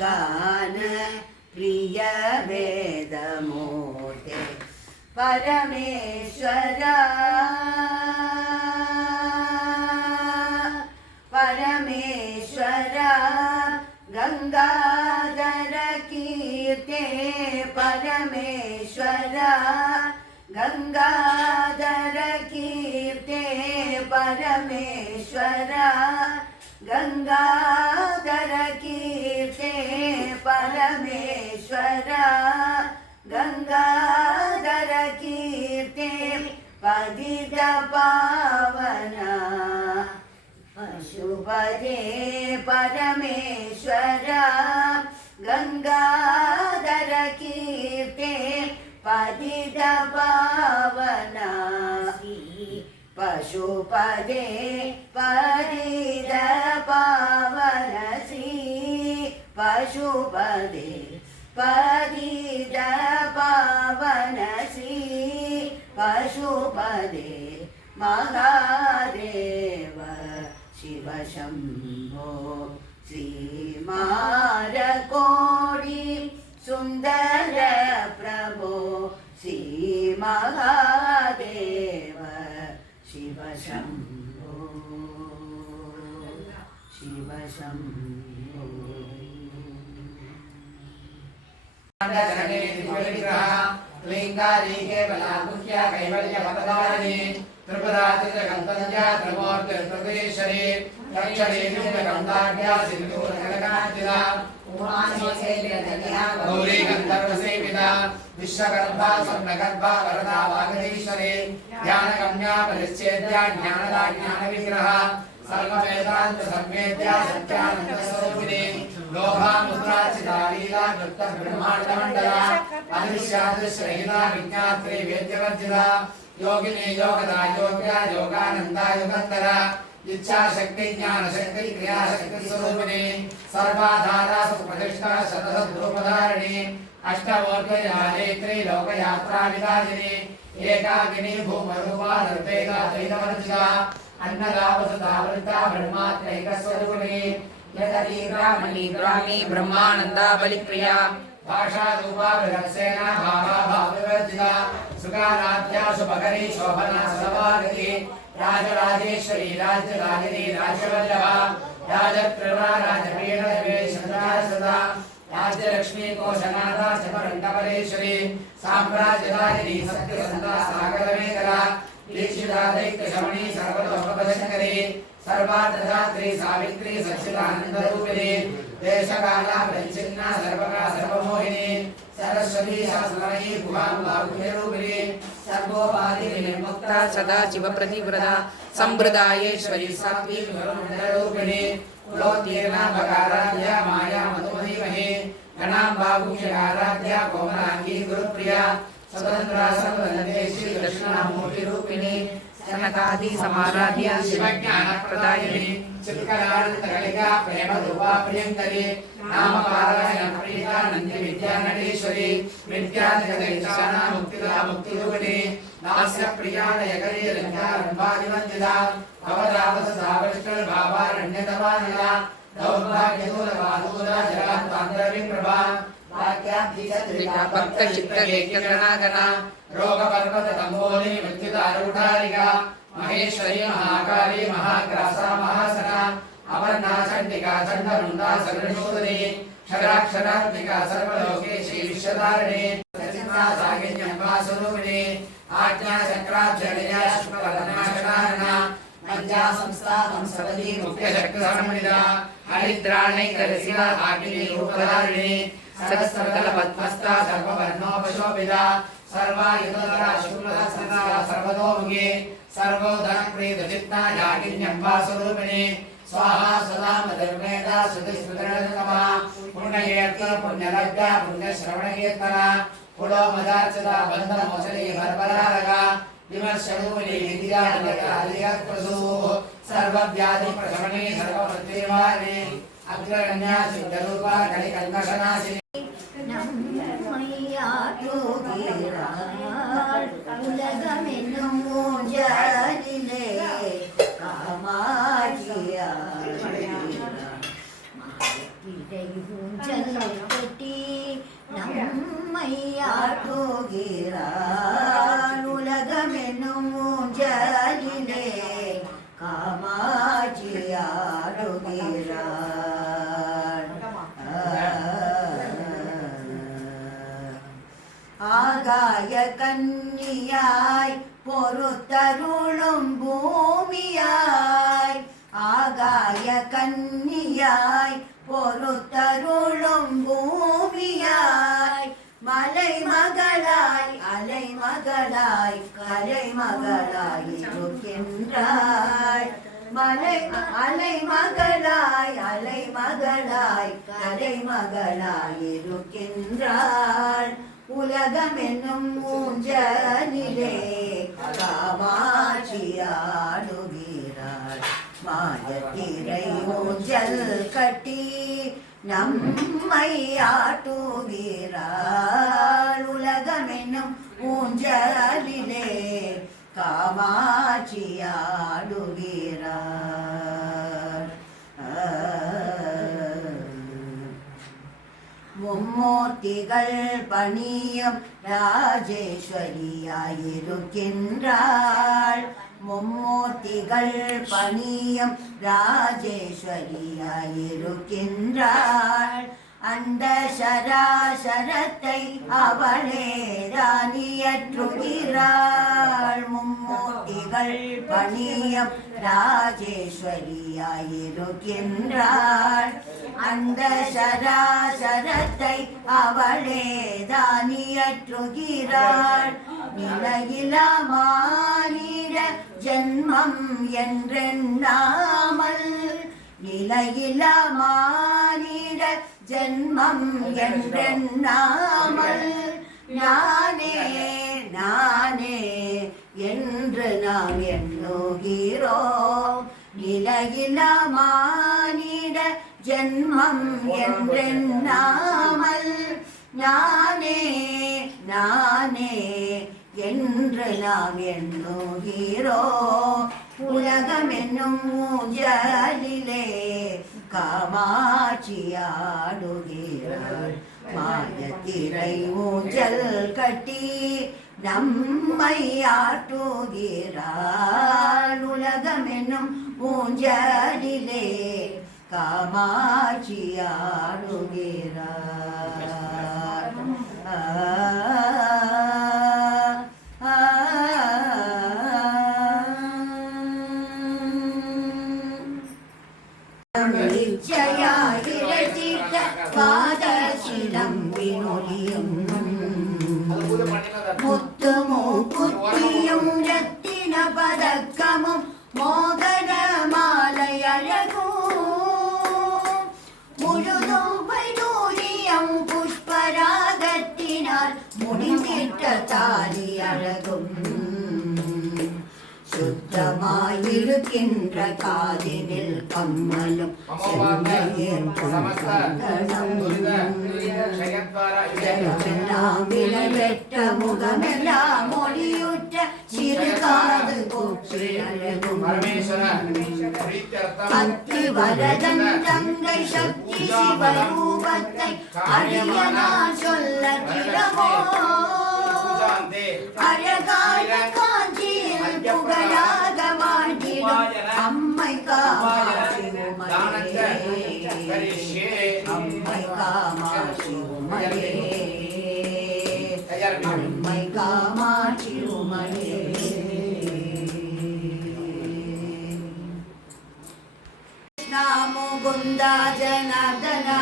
गान प्रिय वेदमूर्ते परमेश्वरा परमेश्वरा गंगाधर कीर्ते परमेश्वरा गंगाधर कीर्ते परमेश्वरा गंगाधर कीर्ते परमेश्वरा गंगाधर कीर्ते पतित पावना पशुपते परमेश्वरा गंगाधर कीर्ते पतित पावना पशुपते पतित पावन श्री पशुपते पतित पावन श्री पशुपते महादेव शिव शंभो श्रीमारकोटि सुंदर प्रभो श्री महादेव शिव शंभो शिव शंभो लिंगारी केवलामुख्या कैवल्य पदधारिणी त्रिपुरातिगंतन्या त्रिमूर्तिर्प्रदेशरे दक्षिणे गंधाढ्या सिंधूरकनकाञ्चिता गौरी गंधर्वसेविता विश्वगर्भा स्वर्णगर्भा वरदा वागीश्वरे ज्ञानगम्या परिच्छेद्या ज्ञानदा ज्ञानविग्रह सर्ववेदांत संवेद्या सत्यानन्दस्वरूपिणी लोभा मुद्राचिता लीला नृत्त ब्रह्माण्डमण्डला अदृश्यादृश्यरहिता विज्ञात्री वेद्यवर्जिता योगिनी योगदा योग्या योगानन्दा युगन्तरा इच्छा शक्ति ज्ञान शक्ति क्रिया शक्ति स्वरूपिणी सर्वाधारा सुप्रतिष्ठा शतसद्रूपधारिणी अष्टमूर्तयानेत्री लोकयात्रा विदारिणी एकाकिनी भूमरूपा निर्वेदा दैववर्जिता अन्नदावसुधावृता ब्रह्मात्रैकस्वरूपिणी यदरी ब्राह्मणी ब्राह्मी ब्रह्मानन्दा बलिप्रिया भाषा रूपा विरक्सेना भावा भावविवर्जिता सुगाराध्या सुभगरी शोभना सवागति राजराजेश्वरी राज्यरागिनी राजवल्लभा राजत्रिपुरा राजपीठ देवेशन्द्रा सदा राज्यलक्ष्मी कोशनाथा चतुरण्डपरेश्वरी साम्राज्यराजिनी सत्यसन्दा सागरमेखला दीक्षिता दैत्यशमणी सर्वलोकपदशङ्करी सर्वार्थदात्री सावित्री सच्चिदानन्दरूपिणी देशकाला परिच्छिन्ना सर्वका सर्वमोहिनी सरस्वती शास्त्रमयी भुवाम्बारूपिणी सर्वोपाधिविनिर्मुक्ता सदा शिवप्रतिव्रता सम्प्रदायेश्वरी सात्विक गुरुमण्डलरूपिणी कुलोत्तीर्णा भगाराध्या माया मधुमहीमहे गणाम्बाभूषणाराध्या कोमलाङ्गी गुरुप्रिया स्वतंत्रा सर्वदेशी दक्षिणामूर्तिरूपिणी सनकादि समाराध्या शिवज्ञानप्रदायिनी चित्कलानन्दकलिका प्रेमरूपा प्रियङ्करी नामपारायण प्रीता नन्दिविद्यानटेश्वरी विद्याधिगतैशाना मुक्तिदा मुक्तिरूपिणी दास्यप्रियालयकरी रङ्गारम्भादिवन्दिता अवदावसदावृष्टभावारण्यतवानला दौर्भाग्यदूरवादूरा जलात्वान्तरविप्रभा भक्त चित्त गणा रोग पर्वत तंबोली मृत्युदारूढ़ारिका महेश्वरी महाकाली महाग्रासा महासना अपर्णा चंडिका चंडमुंडा सर्वशोधनी क्षराक्षरात्मिका सर्वलोकेशी विश्वधारिणी सचिता सागिन्यम्बा स्वरूपिणी आज्ञा चक्राब्जनिया शुक्लवर्णाशनाहना मज्जा संस्थानं सवदी मुख्य शक्ति समन्विता हरिद्राणैकरसिका आगिनी रूपधारिणी सरस्वतल पद्मस्ता सर्ववर्णोपशोभिता सर्वायुधरा शुक्लहस्ता सर्वतोमुखी सर्वोधनप्रीतचित्ता यागिन्यम्बा स्वरूपिणी स्वाहा सदा मदर्मेधा सुतिस्मृतिर्गमा पुण्यकीर्त पुण्यलब्धा पुण्यश्रवणकीर्तना पुलो मदार्चता बन्धमोचनी भर्बरारगा विमर्शरूपिणी विद्यालयकालिकप्रसूः सर्वव्याधिप्रशमनी सर्वमृत्युनिवारिणी अग्रगण्या सिद्धरूपा कलिकल्मषनाशिनी உலகமென்னும் ஊஞ்சலிலே காமாட்சியாய் ஊஞ்சல் கட்டி நம்மை ஆட்டுகிறாள் உலகமென்னும் ஊஞ்சலிலே காமாட்சி ஆடுகிறாள். ஆகாய கன்னியாய் பொறுத்தருளும் பூமியாய் ஆகாய கன்னியாய் பொறுத்தருளும் பூமியாய் மலை மகளாய் அலை மகளாய் கலை மகளாய் இருக்கின்றாய். அலை மகளாய் அலை மகளாய் கலை மகளாய் இருக்கின்றாள். உலகம் என்னும் ஊஞ்சலிலே காமாட்சி ஆடுகிறாள். மாயத்திரை ஊஞ்சல் கட்டி நம்மை ஆட்டுகிறாள். உலகம் என்னும் ஊஞ்சலிலே காமாட்சி ஆடுகிறாள். மும்மூர்த்திகள் பணியும் ராஜேஸ்வரியாயிருக்கின்றாள். மும்மூர்த்திகள் பணியும் ராஜேஸ்வரியாயிருக்கின்றாள். அந்த சராசரத்தை அவளே ராணியற்றுகிறாள். மும்மூர்த்திகள் பணியும் ராஜேஸ்வரியாயிருக்கின்றாள். அந்த சராசரத்தை அவளே தானியற்றுகிறாள். நிலையிலா மானிட ஜென்மம் என்றெண்ணாமல் நிலையிலா மானிட ஜென்மம் என்றெண்ணாமல் நானே நானே என்று நாம் எண்ணுகிறோம். நிலையிலா மானிட ஜென்மம் என்றெண்ணாமல் நானே நானே என்று நாம் எண்ணுகிறோம். உலகம் என்னும் ஊஞ்சலிலே காமாட்சி ஆடுகிறாள். மாயத்திரை ஊஞ்சல் கட்டி நம்மை ஆட்டுகிறாள். உலகம் என்னும் ஊஞ்சலிலே காமாட்சி ஆடுகிறாள். நிச்சயாயிரத்திட்ட பாத சிலம்பினொலியும் முத்துமோ புத்தியும் ரத்தின பதக்கமும் மோகன மாலை அழகும் முழுதும் வைடூரியம் புஷ்பராகத்தினால் முடிந்திட்ட தாலி அழகும் சுத்தமாயிருக்கின்ற காதினில் கம்மலும் செம்மையின் எல்லாம் விளைவெற்ற முகமெல்லாம் மொழியுற்ற சிறுகாது போற்றி அழகும் அத்தி வரதன் தங்கை சக்தி சிவரூபத்தை அழியனால் சொல்ல திறமோ அழகான காஞ்சியில் புகழாக வாழ்ந்திடும் அம்மை காமாட்சி உமையே அம்மை காமாட்சி உமையே அம்மை காமாட்சி உமையே. கிருஷ்ணா முகுந்தா ஜனார்தனா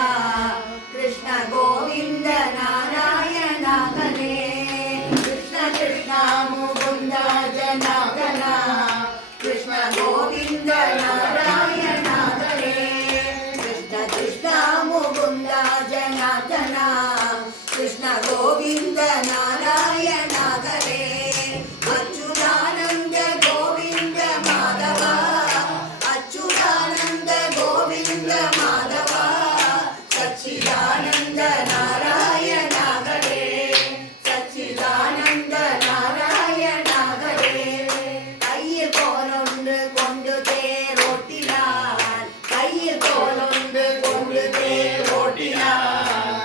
கிருஷ்ண கோவிந்த நாராயணா ஹரே कृष्ण मुकुंद जनार्दन कृष्ण गोविंद नारायण हरे कृष्ण कृष्ण मुकुंद जनार्दन कृष्ण गोविंद नारायण हरे अच्युतानंद गोविंद माधव अच्युतानंद गोविंद माधव सच्चिदानंद नारायण हरे सच्चिदानंद नारायण हरे கையில் கோலொன்று கொண்டு தேரோட்டினார் கையில் கோலொன்று கொண்டு தேரோட்டினார்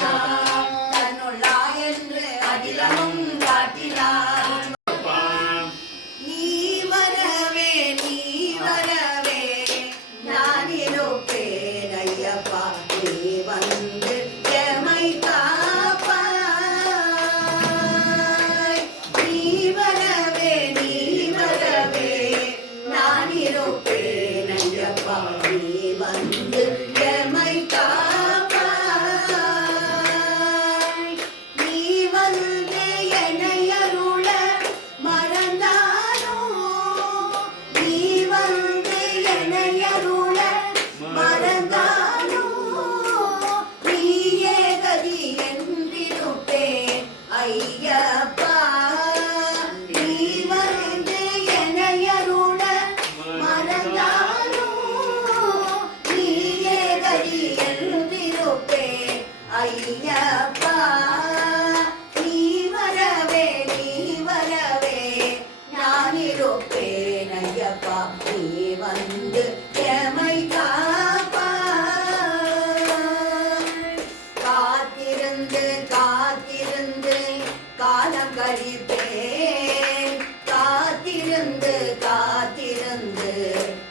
தன்னுள்ளா என்று அகிலமும் காட்டினார். நீ வரவே நான் இருப்பேன் ஐயப்பா, நீ வந்து எமை காப்பாய். நீ வரவே நான் இருப்பேன் ஐயப்பா, நீ வந்து எமை காப்பாய். நீ வந்து என்னை அருள மறந்தானோ, நீ வந்து என்னை அருள மறந்தானோ, நீயே கதி என்றிருப்பேன் ஐயப்பா. நீ வந்து என்னை அருள மறந்தானோ, நீயே கதி என்றிருப்பேன் ஐயப்பா. நீ வரவே நான் இருப்பேன் ஐயப்பா, நீ வந்து எமை காப்பாய். காத்திருந்து காலம் கழிப்பேன், காத்திருந்து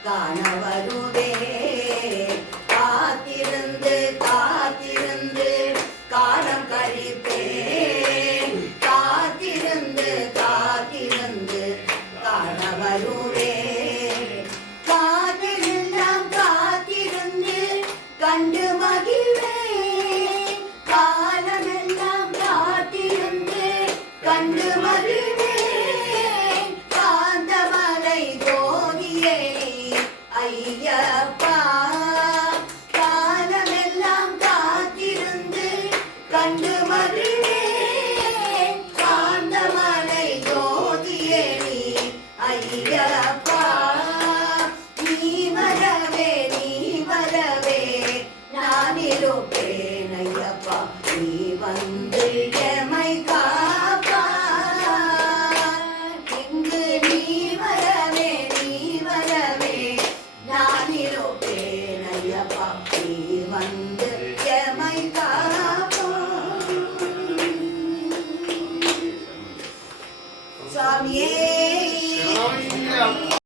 காண வருவேன். காத்திருந்து காலம் கழிப்பேன், காத்திருந்து காண வருவேன். காதலெல்லாம் காத்திருந்து கண்டு மகிழ்வேன், காலமெல்லாம் காத்திருந்து கண்டு மகிழ்வேன். காந்தமலை ஜோதியே ஐயப்பா, காலமெல்லாம் காத்திருந்து கண்டு மகிழ்வேன். காந்தமலை ஜோதியே ஐயப்பா. நீ வரவே நான் இருப்பேன் ஐயப்பா, நீ வந்து எமை காப்பாய். இங்கு நீ வரவே நான் இருப்பேன் ஐயப்பா, நீ வந்து எமை காப்பாய். சுவாமியே